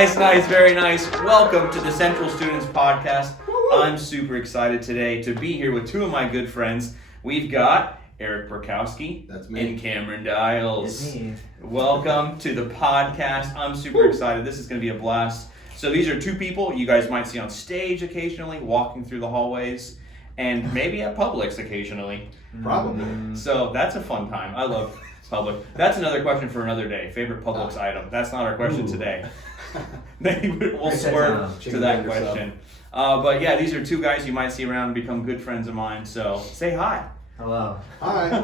Nice, very nice. Welcome to the Central Students Podcast. I'm super excited today to be here with two of my good friends. We've got Eric Burkowske. That's me. And Cameron Dyals. It's me. Welcome to the podcast. I'm super excited. This is going to be a blast. So these are two people you guys might see on stage occasionally, walking through the hallways, and maybe at Publix occasionally. Probably. So that's a fun time. I love Publix. That's another question for another day. Favorite Publix item. That's not our question today. Maybe we'll swerve to that question. But yeah, these are two guys you might see around and become good friends of mine. So say hi. Hello. Hi.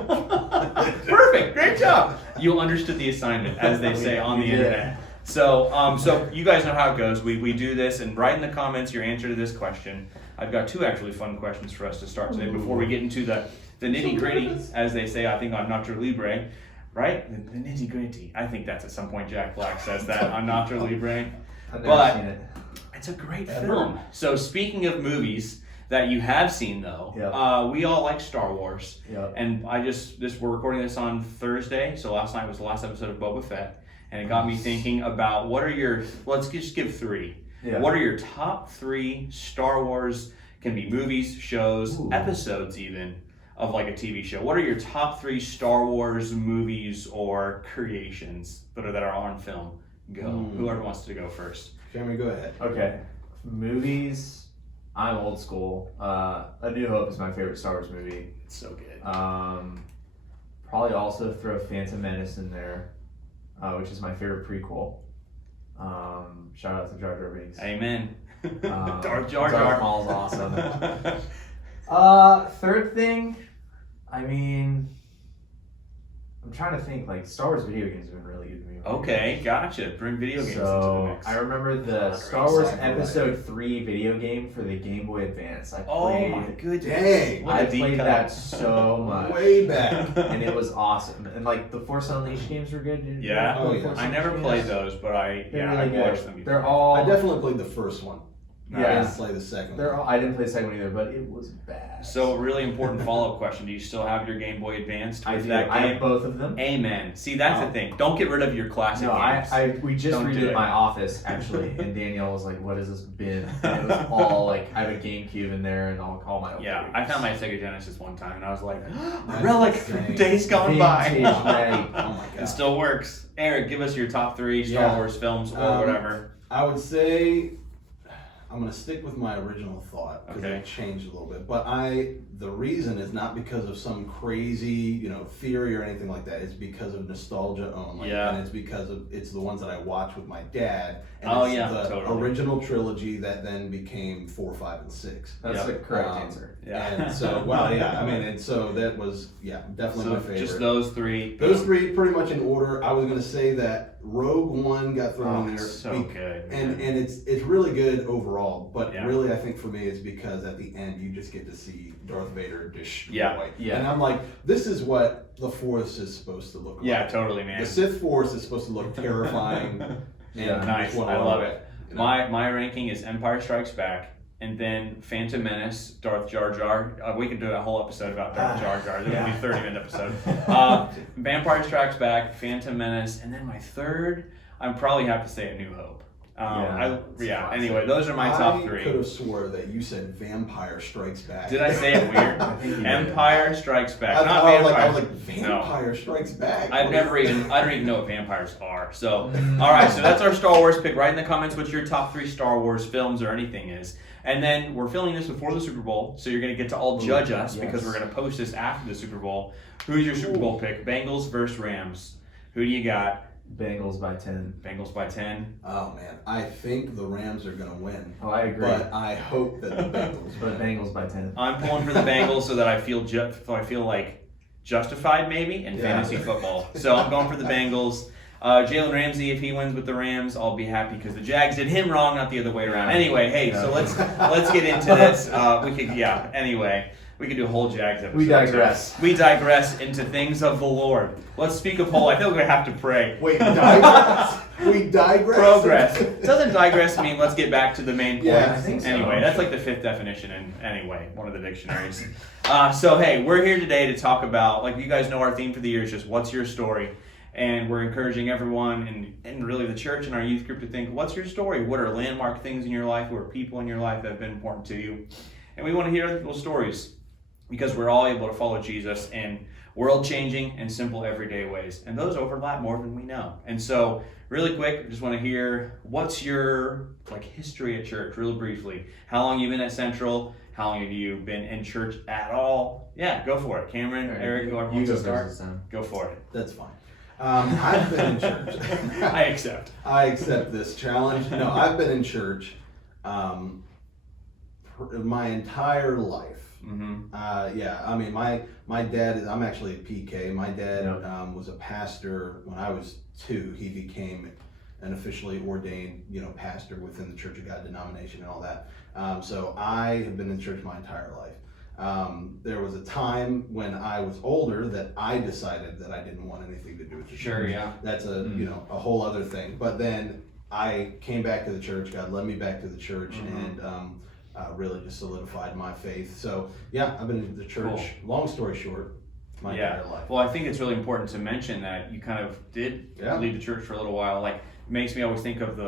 Perfect. Great job. You understood the assignment, as they say on the internet. So you guys know how it goes. We do this, and write in the comments your answer to this question. I've got two actually fun questions for us to start today before we get into the nitty gritty, as they say, I think on Nacho Libre. Right? The nitty gritty. I think that's at some point Jack Black says that on Nacho Libre. I've never But seen it. it's a great film. So speaking of movies that you have seen though, we all like Star Wars. Yep. And we're recording this on Thursday, so last night was the last episode of Boba Fett. And it got me thinking about let's just give three. Yeah. What are your top three Star Wars, can be movies, shows, episodes even, of like a TV show? What are your top three Star Wars movies or creations that are on film? Go. Whoever wants to go first. Cameron, go ahead. Okay. Movies, I'm old school. A New Hope is my favorite Star Wars movie. It's so good. Probably also throw Phantom Menace in there, which is my favorite prequel. Shout out to Jar Jar Binks. Amen. Darth Jar Jar. Maul's awesome. Third thing, I mean, I'm trying to think, like, Star Wars video games have been really good to me. Okay, gotcha. Bring video games into the So, mix. I remember the Star Wars Episode 3 video game for the Game Boy Advance. Oh my goodness. Dang. What a I deep played cut. that so much. Way back. And it was awesome. And, like, the Force Unleashed games were good. Did you Yeah. play Oh, yeah. Force I never Unleashed played games? those, but I They're really watched good. them before. They're all... I definitely played the first one. I Yeah. didn't play the second They're one. all, I didn't play the second one either, but it was bad. So, really important follow-up question. Do you still have your Game Boy Advance I with do. that I game? have both of them. Amen. See, that's the thing. Don't get rid of your classic No, games. we just Don't do redid it. my office actually, and Danielle was like, "What has this been?" And it was all like, I have a GameCube in there, and I'll call my. Yeah, I found my Sega Genesis one time, and I was like, That's relic, insane. days gone by. Vintage, right. Oh my god. It still works. Eric, give us your top three Star Yeah. Wars films or whatever. I would say I'm going to stick with my original thought because Okay. it changed a little bit. But the reason is not because of some crazy, theory or anything like that. It's because of nostalgia only. Yeah. And it's because it's the ones that I watched with my dad. And Oh, it's yeah, the totally. original trilogy that then became 4, 5, and 6. That's Yep. the correct Um, answer. Yeah. And so, and so that was, definitely So my favorite. just those three. Those three pretty much in order. I was going to say that Rogue One got thrown in there. It's so good. And it's really good overall, but Yeah. really I think for me it's because at the end you just get to see Darth Vader destroy. Yeah. And I'm like, this is what the Force is supposed to look like. Yeah, totally, man. The Sith Force is supposed to look terrifying. Yeah, and nice. what I love it. you know? My ranking is Empire Strikes Back, and then Phantom Menace, Darth Jar Jar. We could do a whole episode about Darth Jar Jar. It would be a 30-minute episode. Vampire Strikes Back, Phantom Menace, and then my third, I'd probably have to say A New Hope. Anyway, those are my top I three. could have swore that you said Vampire Strikes Back. Did I say it weird? think you did. Empire Strikes Back, I not was Vampire. like Vampire Strikes Back. I don't even know what vampires are. So, all right, so that's our Star Wars pick. Write in the comments what your top three Star Wars films or anything is. And then we're filming this before the Super Bowl, so you're going to get to all judge us because we're going to post this after the Super Bowl. Who's your Super Bowl pick? Bengals versus Rams. Who do you got? Bengals by 10. Bengals by 10. Oh man, I think the Rams are gonna win. Oh, I agree. But I hope that the Bengals But win. Bengals by 10. I'm pulling for the Bengals so that I feel like justified maybe in fantasy football. So I'm going for the Bengals. Jalen Ramsey, if he wins with the Rams, I'll be happy because the Jags did him wrong, not the other way around. Anyway, hey, so let's get into this. Anyway, we could do a whole Jags episode. We digress. We digress into things of the Lord. Let's speak of whole. I feel like we have to pray. Wait, digress? We digress? Progress. Doesn't digress mean let's get back to the main point? Yeah, I think so. Anyway, that's like the fifth definition in one of the dictionaries. So hey, we're here today to talk about, like you guys know our theme for the year is just what's your story? And we're encouraging everyone and really the church and our youth group to think, what's your story? What are landmark things in your life? Who are people in your life that have been important to you? And we want to hear other people's stories because we're all able to follow Jesus in world-changing and simple everyday ways. And those overlap more than we know. And so really quick, I just want to hear, what's your history at church, real briefly? How long you been at Central? How long have you been in church at all? Yeah, go for it. Cameron, Eric, whoever wants to start, go for it. That's fine. I've been in church. I accept. I accept this challenge. No, I've been in church my entire life. Yeah, I mean, my dad, I'm actually a PK. My dad was a pastor when I was 2. He became an officially ordained, pastor within the Church of God denomination and all that. So I have been in church my entire life. There was a time when I was older that I decided that I didn't want anything to do with the church. Sure, yeah. That's a whole other thing. But then I came back to the church. God led me back to the church, and really just solidified my faith. So yeah, I've been in the church. Cool. Long story short, my entire life. Well, I think it's really important to mention that you kind of did leave the church for a little while. It makes me always think of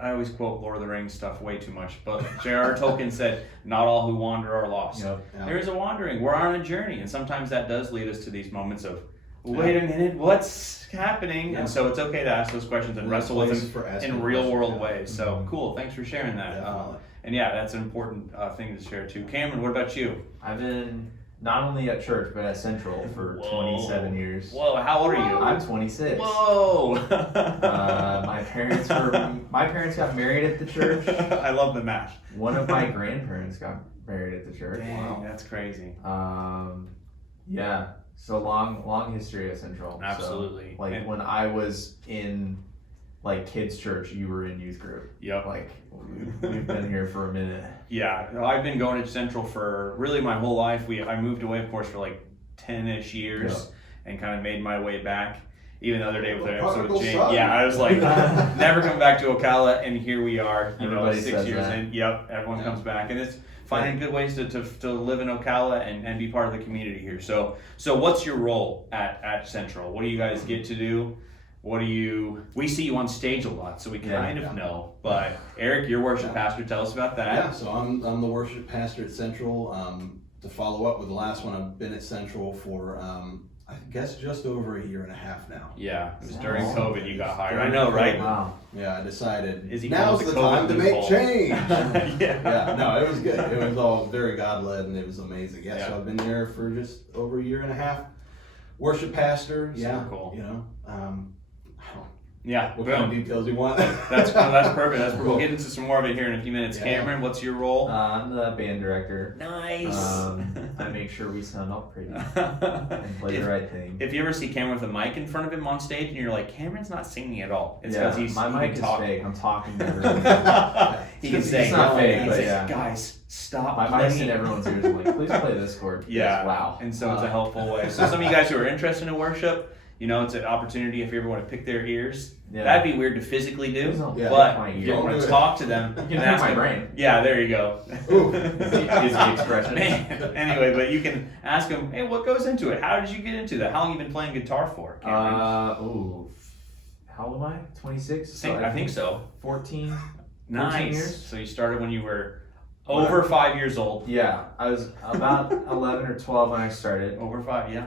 I always quote Lord of the Rings stuff way too much, but J.R.R. Tolkien said, not all who wander are lost. Yep. There is a wandering. We're on a journey, and sometimes that does lead us to these moments of, wait a minute, what's happening? And so it's okay to ask those questions and wrestle with them in real world ways. So cool, thanks for sharing that. And yeah, that's an important thing to share too. Cameron, what about you? I've been not only at church, but at Central for 27 years. Whoa, how old are you? I'm 26. Whoa! My parents got married at the church. I love the math. One of my grandparents got married at the church. Dang, wow. That's crazy. Yeah, so long history at Central. Absolutely. So, when I was in kids church, you were in youth group. Yep. We've been here for a minute. Yeah, I've been going to Central for really my whole life. I moved away, of course, for 10-ish years and kind of made my way back. Even the other day with the episode with Jane. Yeah, I was never come back to Ocala, and here we are, Everybody 6 years in. Yep, everyone comes back. And it's finding good ways to live in Ocala and be part of the community here. So what's your role at Central? What do you guys get to do? We see you on stage a lot, so we kind of know. But Eric, your worship pastor, tell us about that. Yeah, so I'm the worship pastor at Central. To follow up with the last one, I've been at Central for I guess just over a year and a half now. Yeah, it was during COVID you got hired. I know, right? Wow. Yeah, I decided now's the time to make change. Yeah, no, it was good. It was all very God-led, and it was amazing. Yeah, so I've been there for just over a year and a half. Worship pastor, so cool. Yeah. What kind of details you want? That's perfect. We'll get into some more of it here in a few minutes. Yeah. Cameron, what's your role? I'm the band director. Nice. I make sure we sound all pretty and play the right thing. If you ever see Cameron with a mic in front of him on stage and you're like, Cameron's not singing at all. It's because my mic is fake. I'm talking to everyone. He can say, it's not fake, but guys, stop my mic's in everyone's ears. I'm like, please play this chord. Yeah. Wow. And so it's a helpful way. So some of you guys who are interested in worship, it's an opportunity if you ever want to pick their ears. Yeah. That'd be weird to physically do, but if you want to talk to them, you can ask my brain. Yeah, there you go. Is the expression. Anyway, but you can ask them, hey, what goes into it? How did you get into that? How long have you been playing guitar for, Cameron? How old am I? 26? I think so. 14 Nice. years. So you started when you were over 5 years old. Yeah, I was about 11 or 12 when I started. Over 5, yeah.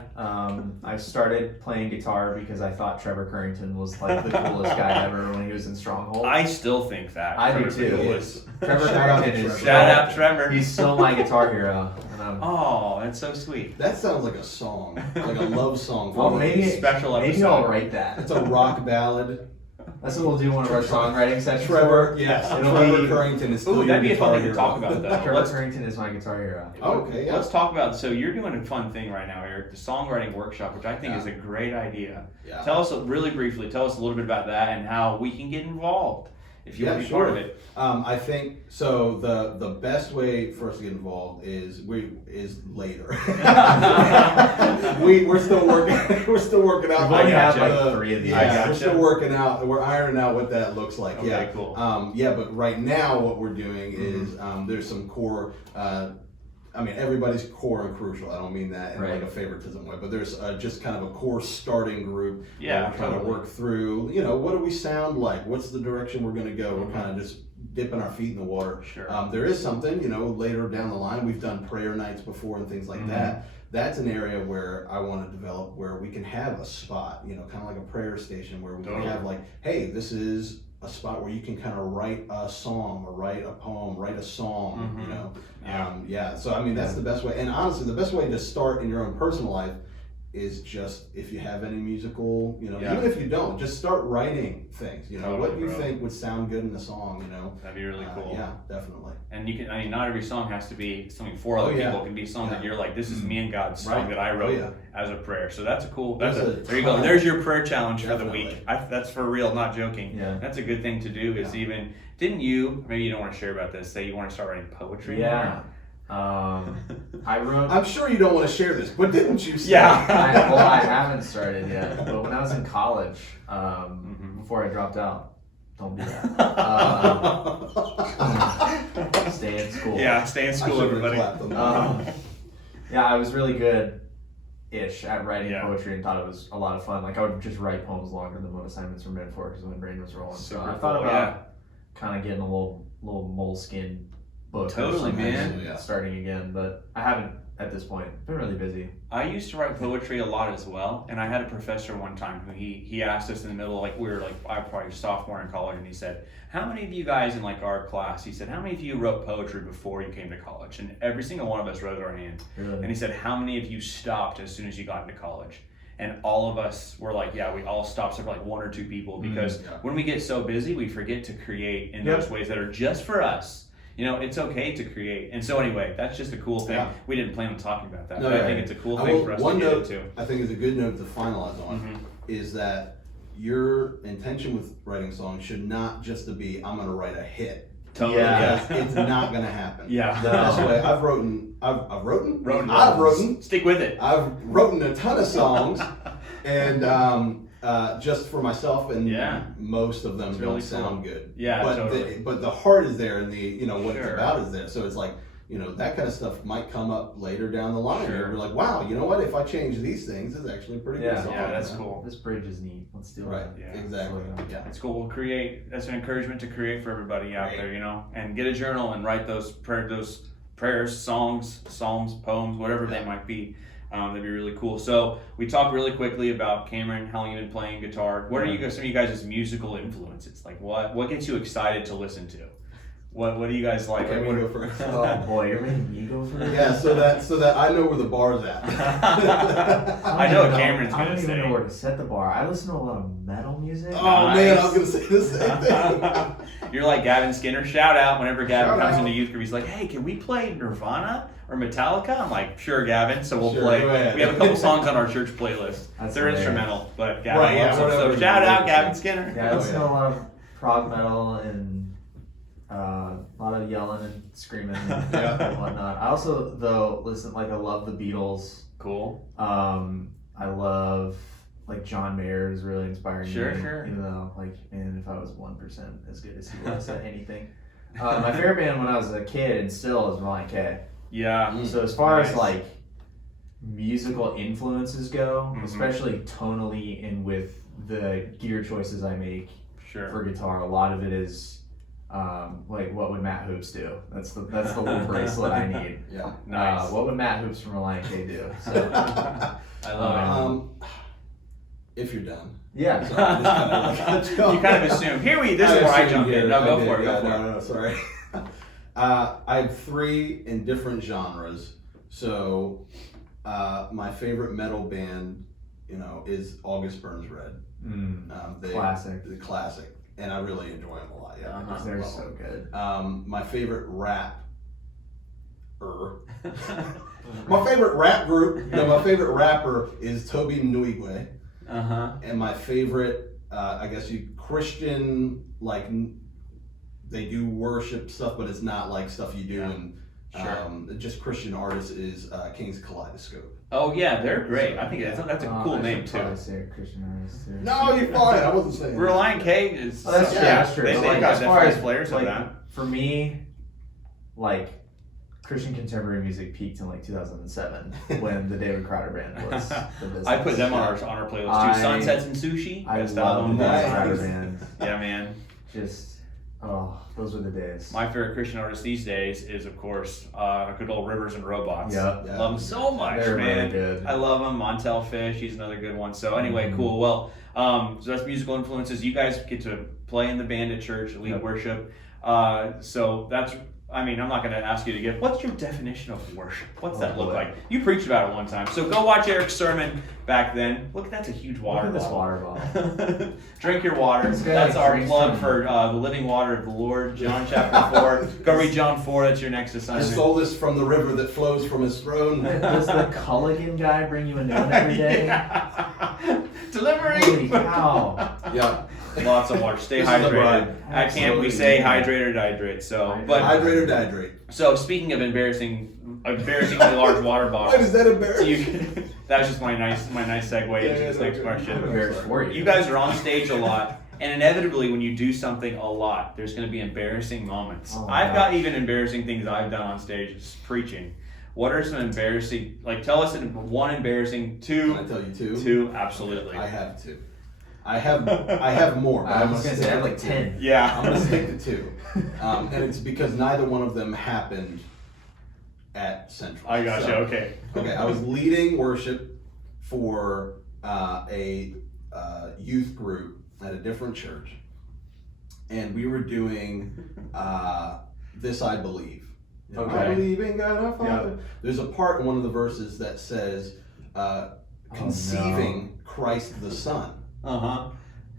I started playing guitar because I thought Trevor Currington was the coolest guy ever when he was in Stronghold. I still think that. I do too. Trevor Currington is shout out Trevor. He's still my guitar hero. Oh, that's so sweet. That sounds like a song, like a love song. Well, maybe special episode. Maybe I'll write that. It's a rock ballad. That's what we'll do one of our songwriting sessions. Trevor Currington is still that'd be a fun thing to talk about, though. Trevor Currington is my guitar hero. Okay, yeah. Let's talk about, so you're doing a fun thing right now, Eric, the songwriting workshop, which I think is a great idea. Yeah. Tell us really briefly, a little bit about that and how we can get involved if you want to be part of it. I think so. The best way for us to get involved is later. we're still working. We're still working out. We have 3 of these. We're still working out. We're ironing out what that looks like. Okay, cool. But right now what we're doing is there's some core I mean, everybody's core and crucial. I don't mean that in Right. like a favoritism way, but there's just kind of a core starting group. Yeah, where we're trying to work through, what do we sound like? What's the direction we're going to go? We're kind of just dipping our feet in the water. Sure. There is something, later down the line, we've done prayer nights before and things like that. That's an area where I want to develop where we can have a spot, kind of like a prayer station where we can have like, hey, this is a spot where you can kind of write a song or write a poem, write a song, So I mean, that's the best way. And honestly, the best way to start in your own personal life is just, if you have any musical, even if you don't, just start writing things, what you think would sound good in a song, That'd be really cool. Yeah, definitely. And you can, not every song has to be something for other people. It can be something that you're like, this is me and God's song that I wrote as a prayer. So that's a cool, there you go. There's your prayer challenge for the week. That's for real, not joking. Yeah. That's a good thing to do is even, didn't you, maybe you don't want to share about this, say you want to start writing poetry? Yeah. I wrote. I'm sure you don't want to share this, but didn't you say? Yeah. I haven't started yet, but when I was in college, before I dropped out, don't do that. Stay in school. Yeah, stay in school, everybody. I was really good-ish at writing poetry and thought it was a lot of fun. Like I would just write poems longer than what assignments were meant for because my brain was rolling. So I thought about kind of getting a little moleskin book. Totally, man. Starting again, but I haven't at this point. Been really busy. I used to write poetry a lot as well, and I had a professor one time who he asked us in the middle, like we were like I was probably a sophomore in college, and he said, "How many of you guys in like our class?" He said, "How many of you wrote poetry before you came to college?" And every single one of us raised our hand. Really? And he said, "How many of you stopped as soon as you got into college?" And all of us were like, "Yeah, we all stopped." Except for like one or two people, because when we get so busy, we forget to create in those ways that are just for us. It's okay to create. And so anyway, that's just a cool thing. Yeah. We didn't plan on talking about that, but I think it's a cool thing for us to get into. I think is a good note to finalize on is that your intention with writing songs should not just to be, I'm going to write a hit. Totally. Yeah. It's not going to happen. Yeah. That's why I've written. Stick with it. I've written a ton of songs, and just for myself, and most of them don't sound good. Yeah, but totally. But the heart is there, and the what it's about is there. So it's like that kind of stuff might come up later down the line. Sure. You're like, wow, you know what? If I change these things, it's actually a pretty good song. Yeah, that's cool. This bridge is neat. Let's do it. Right. Yeah. Exactly. Yeah, it's cool. We'll create. That's an encouragement to create for everybody out there, and get a journal and write those prayers, songs, psalms, poems, whatever they might be. That'd be really cool. So we talked really quickly about Cameron, how long you've been playing guitar. What are some of you guys' musical influences? Like what gets you excited to listen to? What do you guys like? Okay, go first. Oh boy, you're making me go first. Yeah, so that I know where the bar's at. I know what Cameron's I gonna don't say. even know where to set the bar. I listen to a lot of metal music. Oh man, I was gonna say the same thing. You're like Gavin Skinner. Shout out whenever Gavin comes into youth group. He's like, "Hey, can we play Nirvana or Metallica?" I'm like, "Sure, Gavin." So we'll play. We have a couple songs on our church playlist. They're instrumental, but Gavin loves them. So shout out Gavin Skinner. Yeah, I listen to a lot of prog metal and a lot of yelling and screaming and whatnot. I also I love the Beatles. Cool. I love John Mayer is really inspiring me. Sure. Even though man, if I was 1% as good as he was at anything. My favorite band when I was a kid and still is Relient K. Yeah. So as far as musical influences go, especially tonally and with the gear choices I make for guitar, a lot of it is what would Matt Hoops do? That's the little bracelet I need. Yeah. Nice. What would Matt Hoops from Relient K do? So I love it. If you're done. Yeah. So you kind of assume. This is where I jump in. No, go for it. No, sorry. I have 3 in different genres. So my favorite metal band, is August Burns Red. Classic. The classic. And I really enjoy them a lot. Yeah, they're so good. My favorite my favorite rap group. My favorite rapper is Toby Nwigwe. And my favorite, Christian, they do worship stuff, but it's not stuff you do in just Christian artists is King's Kaleidoscope. Oh yeah, they're great. I think that's a cool name too. Say Christian artist too. No, you're fine. I wasn't saying. Relient K is. That's true. They've got as far as players of that. For me, Christian contemporary music peaked in like 2007 when the David Crowder Band was the business. I put them on our playlist too. Sunsets and Sushi. I Best love album. the David Crowder Band. Yeah, man. Just, those were the days. My favorite Christian artist these days is, of course, good old Rivers and Robots. Yeah. Love them so much, They're man. really good. I love them. Montel Fish, he's another good one. So anyway, cool. Well, so that's musical influences. You guys get to play in the band at church, lead worship. So that's, I mean, I'm not going to ask you to give, what's your definition of worship? What's that look like? You preached about it one time. So go watch Eric's sermon back then. Look, that's a huge water Look at bottle. this water bottle. Drink your water. This guy, That's like, our drinks plug from- for the living water of the Lord, John chapter 4. Go read John 4. That's your next I assignment. stole this from the river that flows from his throne. Does the Culligan guy bring you a note every day? Delivery. Holy cow. Yeah. Lots of water. Stay This is a hydrated. bribe. At camp we say hydrate or dehydrate. So, but Hydrate or dehydrate. so speaking of embarrassingly large water Why bottles. is that embarrassing? You, that's just my nice segue into this next I'm question. embarrassed for you. You guys are on stage a lot, and inevitably, when you do something a lot, there's going to be embarrassing moments. Oh my I've got even embarrassing things I've done on stage, just preaching. What are some embarrassing? Like, tell us one embarrassing. Can I tell you two? Two, absolutely. I have two. I have more. But I I'm was going to say, I have like 10. Yeah. I'm gonna stick to two, and it's because neither one of them happened at Central. I got you. So- Okay. Okay, I was leading worship for a youth group at a different church, and we were doing "This I Believe." You know, I Okay. believe in God our Father. Yeah. There's a part in one of the verses that says, "Conceiving Christ the Son,"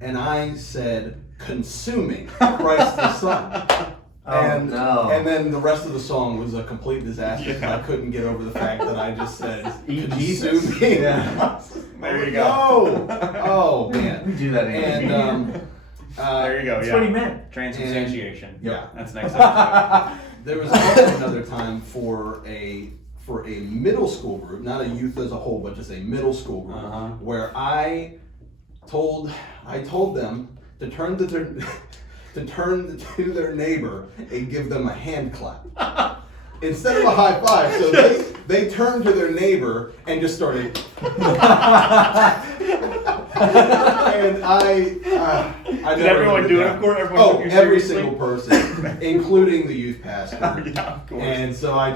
and I said, "Consuming Christ the Son." And then the rest of the song was a complete disaster because I couldn't get over the fact that I just said Eat Jesus. consuming. Yeah. There you go. No. Oh man. We do that in And There you go. That's Yeah. what he meant. Transubstantiation. Yeah. That's next episode. there was also another time for a middle school group, not a youth as a whole, but just a middle school group, where I told them to turn to their neighbor and give them a hand clap instead of a high five. So they turned to their neighbor and just started. And I Did everyone do it? Of course, everyone took you every seriously? single person, including the youth pastor. Yeah, of course. And so I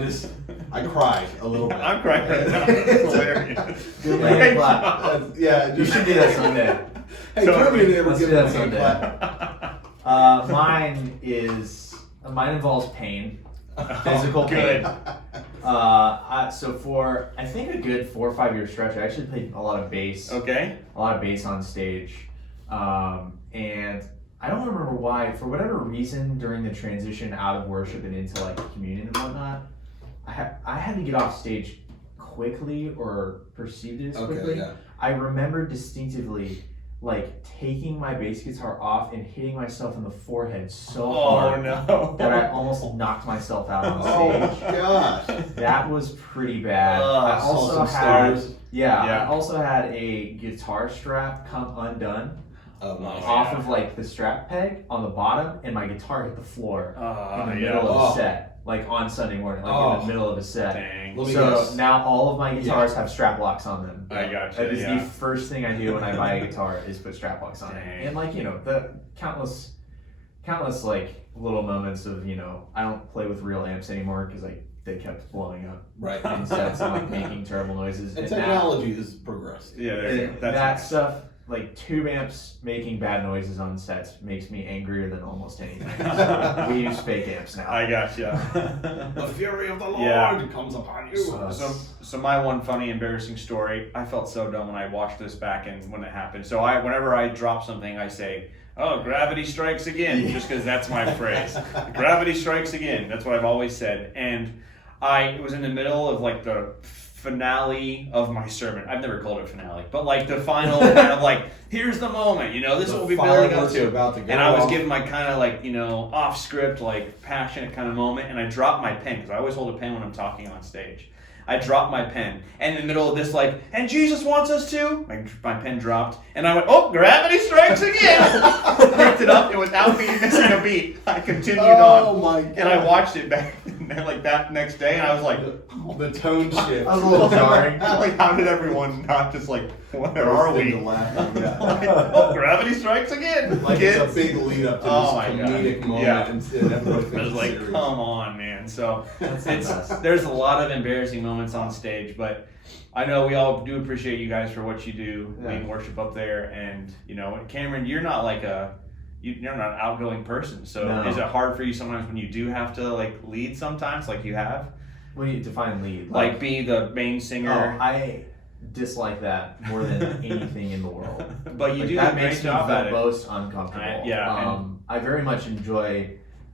cried a little bit. I'm crying right now. It's hilarious. Good hand clap. Yeah, You should do that Sunday. Hey, So, turn to your neighbor, let's give do him a that hand someday. clap. Mine involves pain, physical Good. pain. So for I think a good 4 or 5 year stretch, I actually played a lot of bass. Okay. A lot of bass on stage, and I don't remember why. For whatever reason, during the transition out of worship and into like communion and whatnot, I had to get off stage quickly or perceived it as quickly. Okay, yeah. I remember distinctly like taking my bass guitar off and hitting myself in the forehead so Oh hard no. that I almost knocked myself out on Oh stage. gosh. That was pretty bad. Ugh, I saw also some had stars. yeah, Yeah. I also had a guitar strap come undone Oh, nice. off of like the strap peg on the bottom, and my guitar hit the floor in the middle of Oh. a set, like on Sunday morning, like in the middle of a set. Dang. Let me So guess. now all of my guitars have strap locks on them. I got you. That is Yeah. the first thing I do when I buy a guitar is put strap locks on Dang. it. And like, you know, the countless like little moments of, you know, I don't play with real amps anymore because they kept blowing up Right. in sets and like making terrible noises. And that- technology has progressed. Yeah, there you go. and That's that nice. stuff, like tube amps making bad noises on sets makes me angrier than almost anything. So we use fake amps now. I got you. The fury of the Lord Yeah. comes upon you. So my one funny, embarrassing story. I felt so dumb when I watched this back and when it happened. So whenever I drop something, I say, "Oh, gravity strikes again," just because that's my phrase. Gravity strikes again. That's what I've always said. And it was in the middle of like the finale of my sermon. I've never called it a finale, but like the final kind of like, here's the moment, you know, this is what we'll be building up fireworks to. are about to go And I was off. giving my kind of like, you know, off script, like passionate kind of moment, and I dropped my pen because I always hold a pen when I'm talking on stage. I dropped my pen, and in the middle of this, like, and Jesus wants us to. My pen dropped, and I went, "Oh, gravity strikes again!" Picked it up, and without me missing a beat, I continued on. Oh my God. And I watched it back like that next day, and I was like, the tone shift. I was a little jarring. Like, how did everyone not just like, where are we? Laughing, yeah. Like, oh, gravity strikes again. Like kids. it's a big lead up to Oh this my God. comedic moment, Yeah. and everybody I thinks was it's like, serious. come on, man. So That's the best. there's a lot of embarrassing moments on stage, but I know we all do appreciate you guys for what you do, leading worship up there. And you know, Cameron, you're not like you're not an outgoing person. So No. is it hard for you sometimes when you do have to like lead sometimes, like you have, When you define lead, like be the main singer? Oh, I dislike that more than anything in the world. But you Like, do that a great makes job me at the it. most uncomfortable. Yeah, I very much enjoy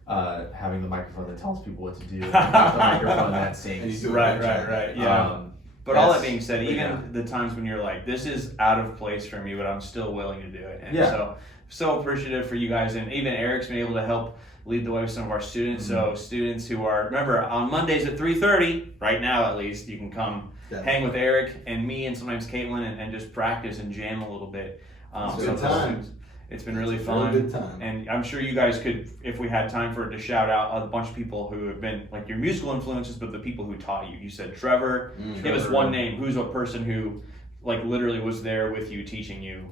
having the microphone that tells people what to do, and not the microphone that And sings. you do a Right, great job. right, yeah. But all that being said, even yeah. the times when you're like, this is out of place for me, but I'm still willing to do it. And Yeah. so appreciative for you guys. And even Eric's been able to help lead the way with some of our students. So students who are, remember, on Mondays at 3:30, right now at least, you can come hang with Eric and me and sometimes Caitlin and just practice and jam a little bit. It's a so good time. It's been really It's a fun. really good time. And I'm sure you guys could, if we had time for it, to shout out a bunch of people who have been like your musical influences, but the people who taught you. You said Trevor. Give us one name. Who's a person who like literally was there with you teaching you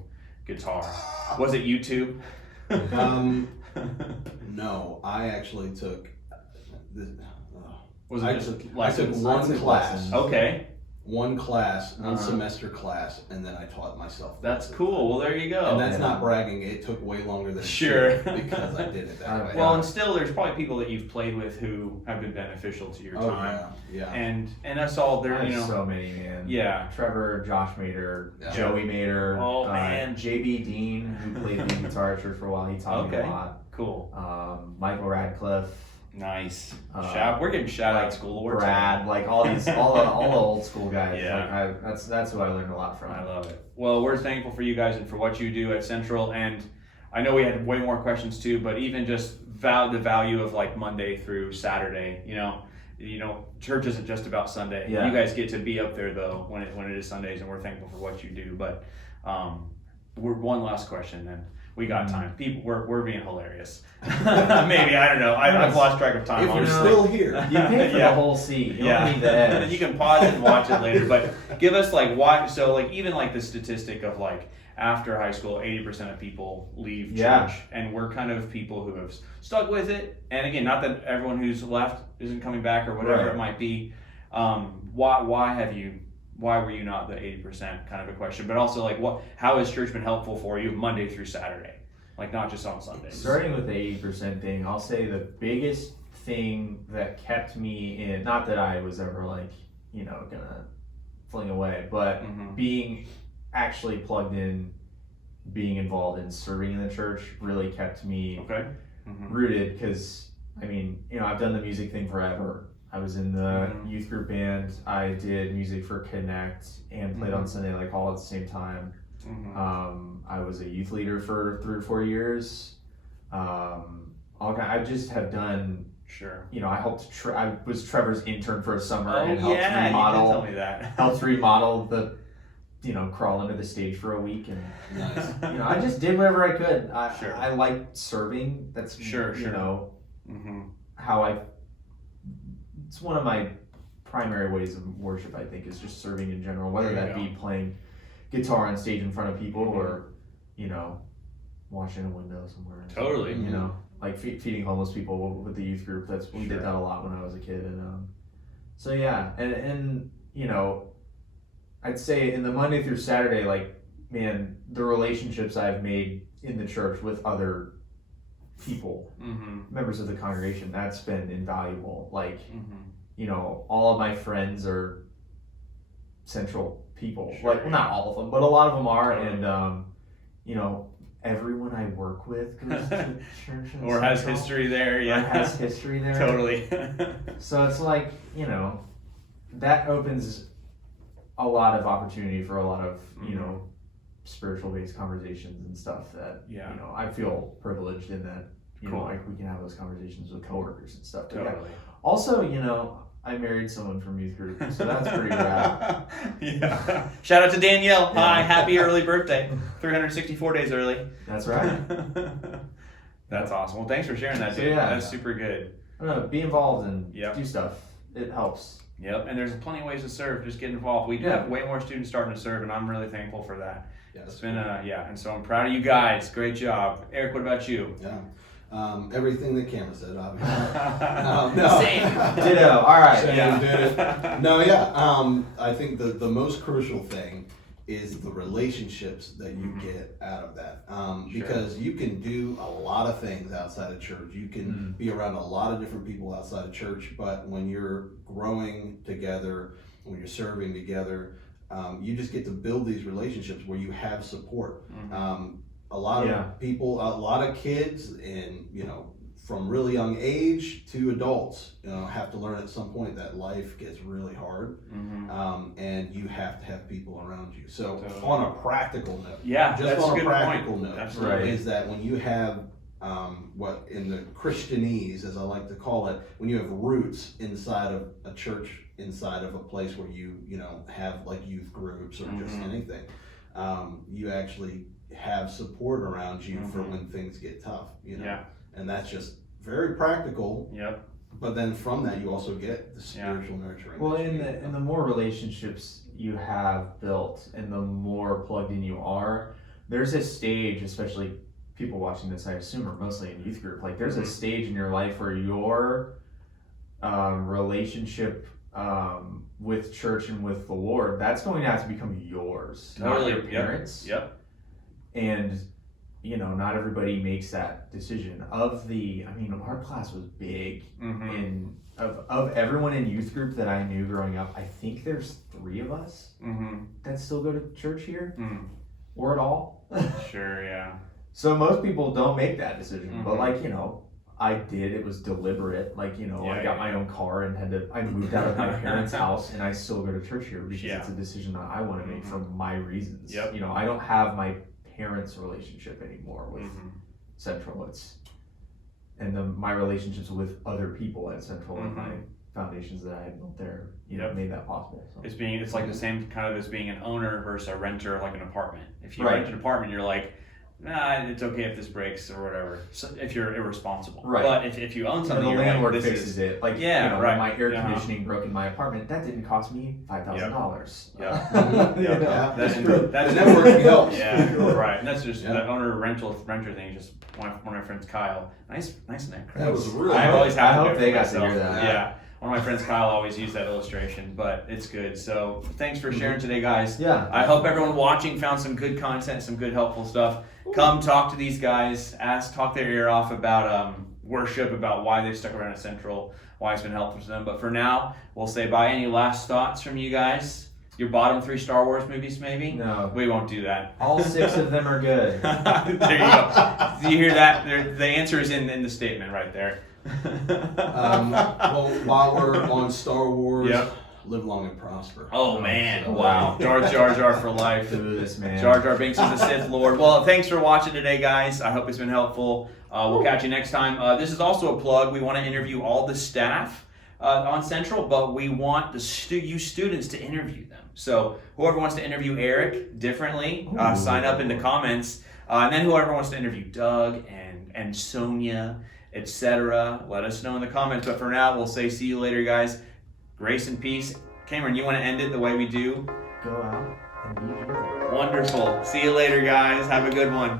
guitar? Was it YouTube? No, I actually took. Was it I just took lessons? one class. Okay, One class, one semester class, and then I taught myself. that's cool. Well, there you go. And that's not bragging. It took way longer than it Sure. should because I did it that way. Well, and still, there's probably people that you've played with who have been beneficial to your time. yeah. And that's all there. There's You know. so many, man. Yeah. Trevor, Josh Mader, Yeah. Joey Mader. Oh, man. JB Dean, who played lead guitar at church for a while. He taught me Okay. a lot. Cool. Michael Radcliffe. Nice. Uh, We're getting shout out school awards. Brad, like all these, all the old school guys. Yeah. Like that's who I learned a lot from. I love it. Well, we're thankful for you guys and for what you do at Central. And I know we had way more questions too, but even just the value of like Monday through Saturday. You know, church isn't just about Sunday. Yeah. You guys get to be up there though when it is Sundays, and we're thankful for what you do. But we're one last question then. We got time. People, we're being hilarious. Maybe, I don't know. I've lost track of time. If you're honestly. still here, You pay for Yeah. the whole seat. You don't need the edge. You can pause it and watch it later, but give us like why. So like even like the statistic of like after high school, 80% of people leave church, Yeah. and we're kind of people who have stuck with it. And again, not that everyone who's left isn't coming back or whatever Right. it might be. Why were you not the 80% kind of a question? But also like how has church been helpful for you Monday through Saturday? Like not just on Sundays. Starting with the 80% thing, I'll say the biggest thing that kept me in, not that I was ever like, gonna fling away, but being actually plugged in, being involved in serving in the church really kept me rooted because, I've done the music thing forever. I was in the youth group band. I did music for Connect and played on Sunday like all at the same time. I was a youth leader for 3 or 4 years. I just have done. Sure. I helped. I was Trevor's intern for a summer and Oh helped yeah, remodel. you did tell me that. Helped remodel the, crawl under the stage for a week, and nice. I just did whatever I could. Sure. I liked serving. That's Sure. how I. It's one of my primary ways of worship. I think is just serving in general, whether that be playing guitar on stage in front of people or, washing a window somewhere. Totally. Like feeding homeless people with the youth group. We did that a lot when I was a kid, and so yeah, and I'd say in the Monday through Saturday, like man, the relationships I've made in the church with other people, members of the congregation, that's been invaluable. Like, all of my friends are Central people. Sure. Like, not all of them, but a lot of them are, and everyone I work with goes to church in Or has Central. history there, yeah. Or has history there. Totally. So it's like, that opens a lot of opportunity for a lot of, spiritual based conversations and stuff that, I feel privileged in that, Cool. like we can have those conversations with coworkers and stuff. Totally. Yeah. Also, I married someone from youth group, so that's pretty rad. Yeah. Shout out to Danielle. Yeah. Hi, happy early birthday. 364 days early. That's right. That's awesome. Well, thanks for sharing that, dude. Yeah. That's super good. I don't know, be involved and do stuff. It helps. Yep, and there's plenty of ways to serve. Just get involved. We do have way more students starting to serve, and I'm really thankful for that. Yeah, it's been and so I'm proud of you guys. Great job, Eric. What about you? Yeah. Everything that Cameron said, obviously. No. Same. Ditto. All right. Same. Did it. No, yeah. I think the most crucial thing is the relationships that you get out of that. Because you can do a lot of things outside of church. You can be around a lot of different people outside of church, but when you're growing together, when you're serving together, you just get to build these relationships where you have support. A lot of people, a lot of kids, and from really young age to adults, have to learn at some point that life gets really hard, and you have to have people around you. So on a practical note, just on a practical note, is that when you have what in the Christianese, as I like to call it, when you have roots inside of a church, inside of a place where you have like youth groups or just anything, you actually have support around you for when things get tough, and that's just very practical. But then from that, you also get the spiritual nurturing. Well, and the more relationships you have built, and the more plugged in you are, there's a stage, especially people watching this, I assume, are mostly in youth group. Like, there's a stage in your life where your relationship with church and with the Lord, that's going to have to become yours, not your parents. And not everybody makes that decision. Our class was big, and of everyone in youth group that I knew growing up, I think there's 3 of us that still go to church here, or at all. So most people don't make that decision, but I did. It was deliberate. I got my own car and I moved out of my parents' house, and I still go to church here because it's a decision that I want to make for my reasons. I don't have my parents' relationship anymore with Central. And my relationships with other people at Central and my foundations that I had built there, made that possible. So. It's like the same kind of as being an owner versus a renter of like an apartment. If you rent an apartment, you're like, nah, it's okay if this breaks or whatever. So if you're irresponsible, but if you own something, and the landlord like, fixes it. Like when my air conditioning broke in my apartment, that didn't cost me $5,000. That's networking helps. And that's just that renter thing. Just one of my friends, Kyle. Nice neck. That was really. I hope they got to hear that. One of my friends, Kyle, always used that illustration, but it's good. So thanks for sharing today, guys. I hope everyone watching found some good content, some good helpful stuff. Come talk to these guys, talk their ear off about worship, about why they stuck around at Central, why it's been helpful to them. But for now, we'll say bye. Any last thoughts from you guys? Your bottom 3 Star Wars movies, maybe? No. We won't do that. All 6 of them are good. There you go. Do you hear that? The answer is in the statement right there. Well, while we're on Star Wars, live long and prosper. Oh man, wow. Jar Jar for life. Do this, man. Jar Jar Binks is the Sith Lord. Well, thanks for watching today, guys. I hope it's been helpful. We'll catch you next time. This is also a plug. We want to interview all the staff on Central, but we want you students to interview them. So whoever wants to interview Eric differently, sign up in the comments. And then whoever wants to interview Doug and Sonia, etc., let us know in the comments. But for now, we'll say see you later, guys. Grace and peace. Cameron, you want to end it the way we do? Go out and be Jesus. Wonderful. See you later, guys. Have a good one.